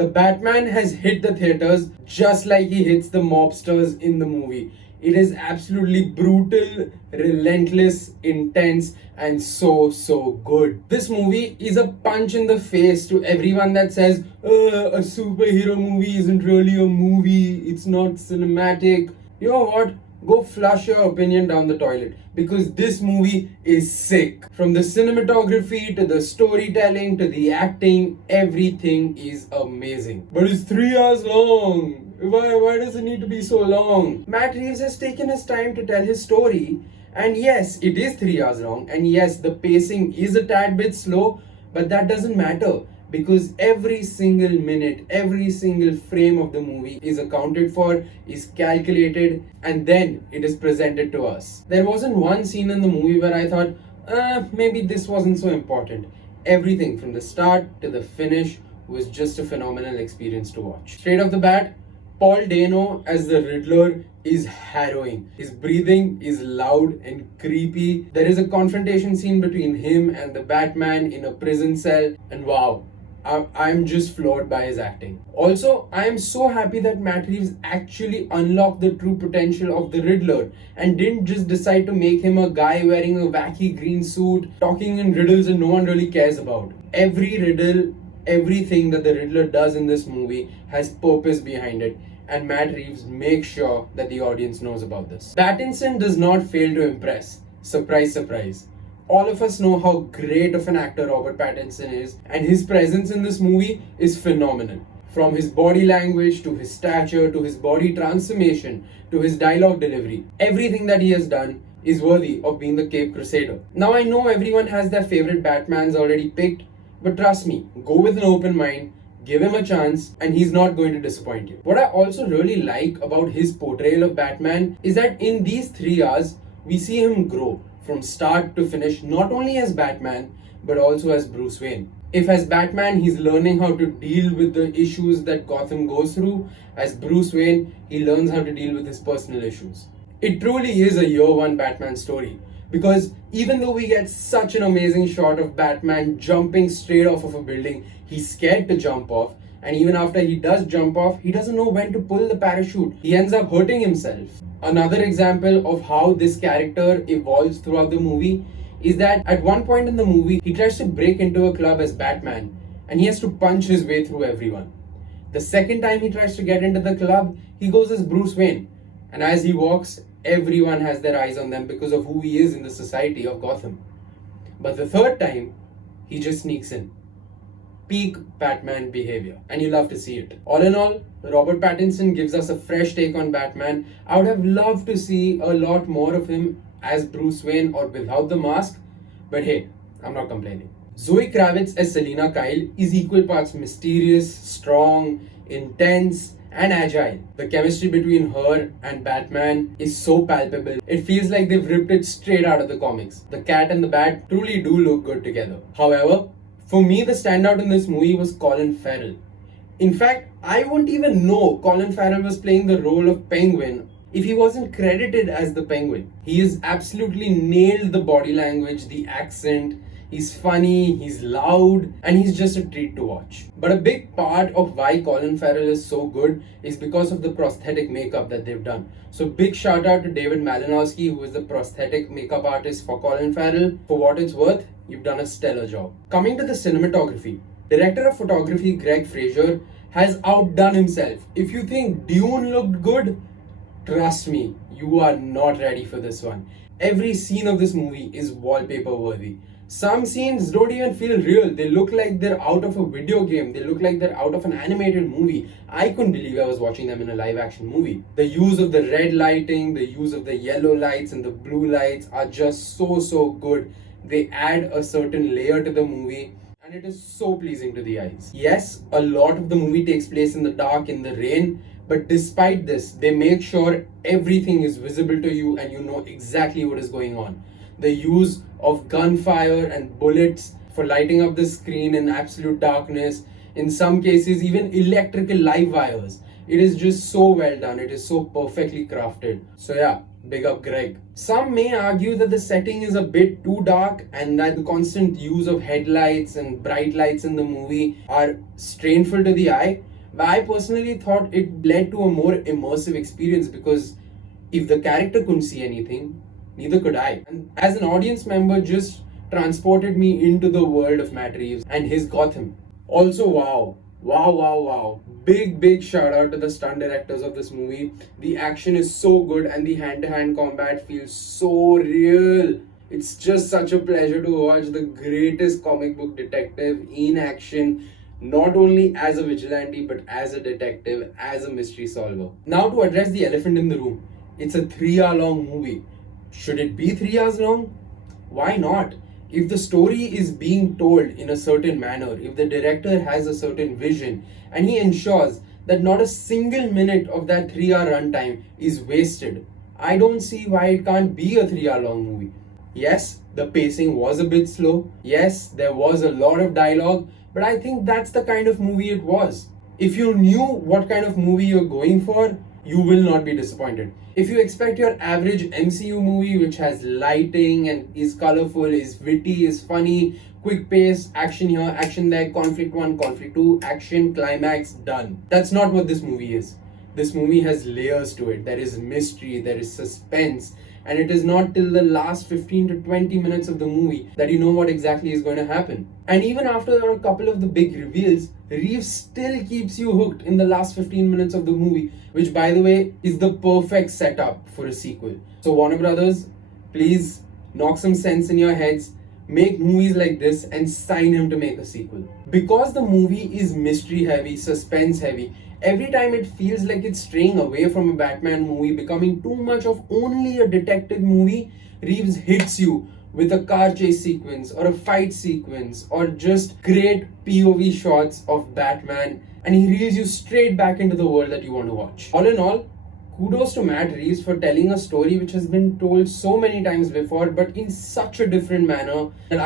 The Batman has hit the theaters just like he hits the mobsters in the movie. It is absolutely brutal, relentless, intense, and so good. This movie is a punch in the face to everyone that says, a superhero movie isn't really a movie, it's not cinematic. You know what? Go flush your opinion down the toilet because this movie is sick. From the cinematography to the storytelling to the acting, everything is amazing. But it's 3 hours long. Why does it need to be so long? Matt Reeves has taken his time to tell his story, and yes, it is 3 hours long, and yes, the pacing is a tad bit slow, but that doesn't matter because every single minute, every single frame of the movie is accounted for, is calculated, and then it is presented to us. There wasn't one scene in the movie where I thought, maybe this wasn't so important. Everything from the start to the finish was just a phenomenal experience to watch. Straight off the bat, Paul Dano as the Riddler is harrowing. His breathing is loud and creepy. There is a confrontation scene between him and the Batman in a prison cell, and wow, I'm just floored by his acting. Also, I am so happy that Matt Reeves actually unlocked the true potential of the Riddler and didn't just decide to make him a guy wearing a wacky green suit, talking in riddles and no one really cares about. Every riddle, everything that the Riddler does in this movie has purpose behind it, and Matt Reeves makes sure that the audience knows about this. Battinson does not fail to impress. Surprise, surprise. All of us know how great of an actor Robert Pattinson is, and his presence in this movie is phenomenal. From his body language, to his stature, to his body transformation, to his dialogue delivery, everything that he has done is worthy of being the Cape Crusader. Now I know everyone has their favorite Batmans already picked, but trust me, go with an open mind, give him a chance, and he's not going to disappoint you. What I also really like about his portrayal of Batman is that in these 3 hours, we see him grow from start to finish, not only as Batman, but also as Bruce Wayne. If as Batman, he's learning how to deal with the issues that Gotham goes through, as Bruce Wayne, he learns how to deal with his personal issues. It truly is a year one Batman story, because even though we get such an amazing shot of Batman jumping straight off of a building, he's scared to jump off, and even after he does jump off, he doesn't know when to pull the parachute. He ends up hurting himself. Another example of how this character evolves throughout the movie is that at one point in the movie, he tries to break into a club as Batman, and he has to punch his way through everyone. The second time he tries to get into the club, he goes as Bruce Wayne, and as he walks, everyone has their eyes on them because of who he is in the society of Gotham. But the third time, he just sneaks in. Peak Batman behavior, and you love to see it. All in all, Robert Pattinson gives us a fresh take on Batman. I would have loved to see a lot more of him as Bruce Wayne or without the mask, but hey, I'm not complaining. Zoe Kravitz as Selina Kyle is equal parts mysterious, strong, intense, and agile. The chemistry between her and Batman is so palpable. It feels like they've ripped it straight out of the comics. The cat and the bat truly do look good together. However, for me, the standout in this movie was Colin Ferrel. In fact, I wouldn't even know Colin Farrell was playing the role of Penguin if he wasn't credited as the Penguin. He has absolutely nailed the body language, the accent. He's funny, he's loud, and he's just a treat to watch. But a big part of why Colin Farrell is so good is because of the prosthetic makeup that they've done. So big shout out to David Malinowski, who is the prosthetic makeup artist for Colin Farrell. For what it's worth, you've done a stellar job. Coming to the cinematography, director of photography Greg Fraser has outdone himself. If you think Dune looked good, trust me, you are not ready for this one. Every scene of this movie is wallpaper worthy. Some scenes don't even feel real. They look like they're out of a video game. They look like they're out of an animated movie. I couldn't believe I was watching them in a live action movie. The use of the red lighting, the use of the yellow lights and the blue lights are just so good. They add a certain layer to the movie, and it is so pleasing to the eyes. Yes, a lot of the movie takes place in the dark, in the rain, but despite this, they make sure everything is visible to you and you know exactly what is going on. The use of gunfire and bullets for lighting up the screen in absolute darkness, in some cases even electrical live wires. It is just so well done. It is so perfectly crafted. So yeah, big up Greg. Some may argue that the setting is a bit too dark and that the constant use of headlights and bright lights in the movie are strainful to the eye. But I personally thought it led to a more immersive experience because if the character couldn't see anything, neither could I. And as an audience member, just transported me into the world of Matt Reeves and his Gotham. Also, wow. Big shout out to the stunt directors of this movie. The action is so good and the hand to hand combat feels so real. It's just such a pleasure to watch the greatest comic book detective in action, not only as a vigilante but as a detective, as a mystery solver. Now, to address the elephant in the room, it's a 3 hour long movie. Should it be 3 hours long? Why not? If the story is being told in a certain manner, if the director has a certain vision, and he ensures that not a single minute of that 3 hour runtime is wasted, I don't see why it can't be a 3 hour long movie. Yes, the pacing was a bit slow. Yes, there was a lot of dialogue, but I think that's the kind of movie it was. If you knew what kind of movie you're going for, you will not be disappointed. If you expect your average MCU movie which has lighting and is colorful, is witty, is funny, quick pace, action here, action there, conflict 1, conflict 2, action, climax, done. That's not what this movie is. This movie has layers to it. There is mystery, there is suspense, and it is not till the last 15 to 20 minutes of the movie that you know what exactly is going to happen. And even after a couple of the big reveals, Reeves still keeps you hooked in the last 15 minutes of the movie, which, by the way, is the perfect setup for a sequel. So Warner Brothers, please knock some sense in your heads, make movies like this and sign him to make a sequel. Because the movie is mystery heavy, suspense heavy, every time it feels like it's straying away from a Batman movie, becoming too much of only a detective movie, Reeves hits you with a car chase sequence or a fight sequence or just great POV shots of Batman, and he reels you straight back into the world that you want to watch. All in all, kudos to Matt Reeves for telling a story which has been told so many times before, but in such a different manner that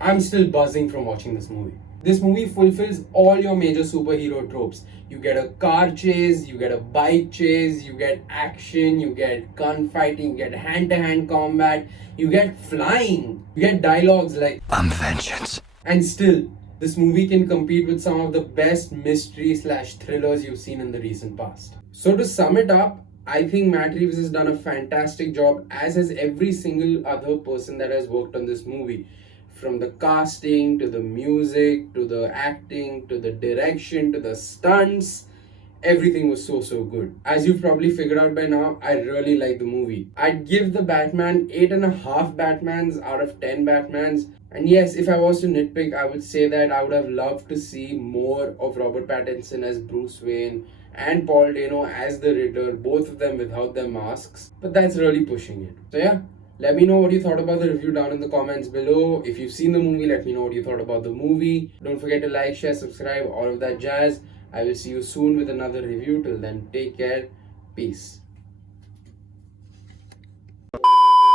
I'm still buzzing from watching this movie. This movie fulfills all your major superhero tropes. You get a car chase, you get a bike chase, you get action, you get gunfighting, you get hand-to-hand combat, you get flying, you get dialogues like "I'm vengeance." And still, this movie can compete with some of the best mystery/thrillers you've seen in the recent past. So to sum it up, I think Matt Reeves has done a fantastic job, as has every single other person that has worked on this movie. From the casting, to the music, to the acting, to the direction, to the stunts, everything was so good. As you've probably figured out by now, I really like the movie. I'd give the Batman 8.5 Batmans out of 10 Batmans. And yes, if I was to nitpick, I would say that I would have loved to see more of Robert Pattinson as Bruce Wayne and Paul Dano as the Riddler, both of them without their masks. But that's really pushing it. So yeah, let me know what you thought about the review down in the comments below. If you've seen the movie, let me know what you thought about the movie. Don't forget to like, share, subscribe, all of that jazz. I will see you soon with another review. Till then, take care. Peace.